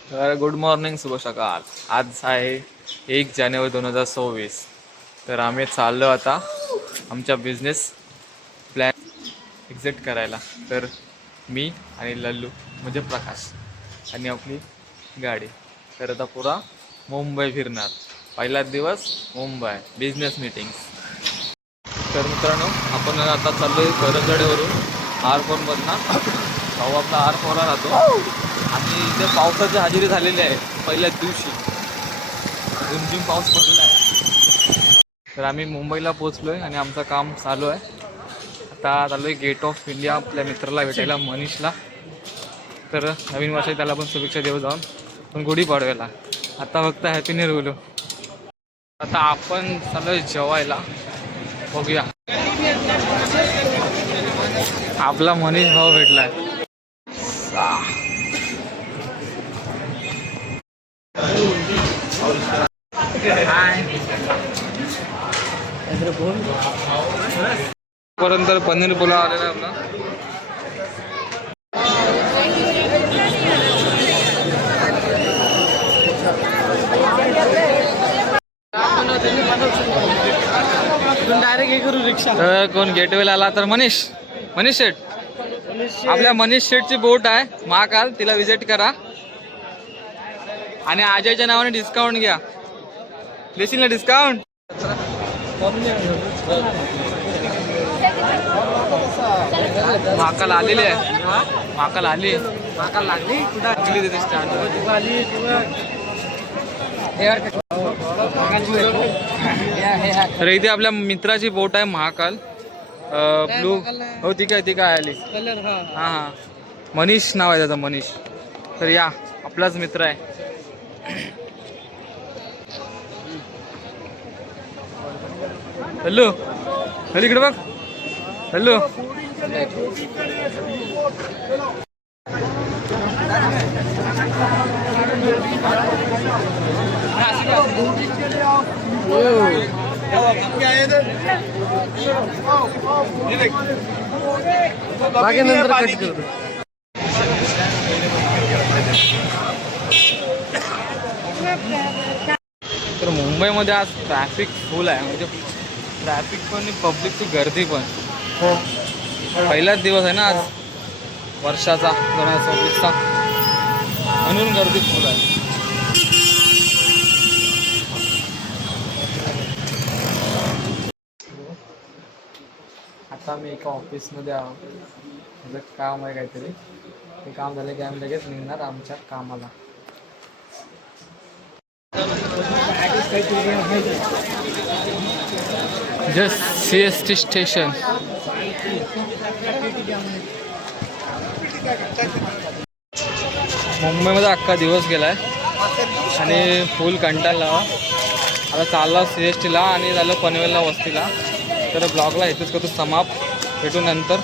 तर good morning, शुभ सकाळ. आज आहे 1 जानेवारी 2026. तर आम्ही चाललो आता आमच्या बिझनेस प्लॅन एक्झिट करायला. तर मी आणि लल्लू म्हणजे प्रकाश आणि आपली गाडी. तर आता पुरा मुंबई फिरणार. पहिलाच दिवस मुंबई बिझनेस मीटिंग्स. तर मित्रांनो, आपण आता चाललो आहे करंजडेवरून R4मधनं. भाऊ आपला R4ला राहतो आणि इथे पावसाची हजेरी झालेली आहे पहिल्याच दिवशी. झिमझिम पाऊस पडला आहे. तर आम्ही मुंबईला पोचलो आहे आणि आमचं काम चालू आहे. आता चालू आहे गेट ऑफ इंडिया आपल्या मित्राला भेटायला, मनीषला. तर नवीन वर्षात त्याला पण शुभेच्छा देऊ जाऊन, पण गुढीपाडव्याला. आता फक्त हॅपी न्यू इयर बोलू. आता आपण चालू आहे जेवायला. बघूया, आपला मनीष भाऊ भेटलाय. पर्यंत पनीर पुलाव आलेला आहे आपला. डायरेक्ट हे करू रिक्षा. तर कोण गेटवेला आला तर मनीष शेठ. आपल्या मनीष शेठची बोट आहे महाकाल, तिला विजिट करा आणि अजयच्या नावाने डिस्काउंट घ्या. देशील ना डिस्काउंट? महाकाल आलेली आहे. महाकाल आली. महाकाल लागली कुठे तिथे स्टँड. तर इथे आपल्या मित्राची बोट आहे महाकाल ब्लू. हो ती काय आली. कलर. हां हां, मनीष नाव आहे त्याचं, मनीष. तर या, आपलाच मित्र आहे. हॅलो हॅलो, इकडे बघ. हॅलो, बाकी नंतर कट करतो. तर मुंबईमध्ये आज ट्रॅफिक फुल आहे. म्हणजे ट्रॅफिक पण, पब्लिकची गर्दी पण. पहिलाच दिवस आहे ना आज वर्षाचा 2026चा, म्हणून गर्दी फुल आहे. आता मी एका ऑफिसमध्ये आहोत. माझं काम आहे काहीतरी. ते काम झालं की आम्ही लगेच निघणार आमच्या कामाला. Just CST station. मुंबईमध्ये अख्खा दिवस गेलाय आणि फुल कंटाळला. आता चालला CSTला आणि झालं पनवेलला वस्तीला. तर ब्लॉगला इथेच करतो समाप्त. भेटू नंतर.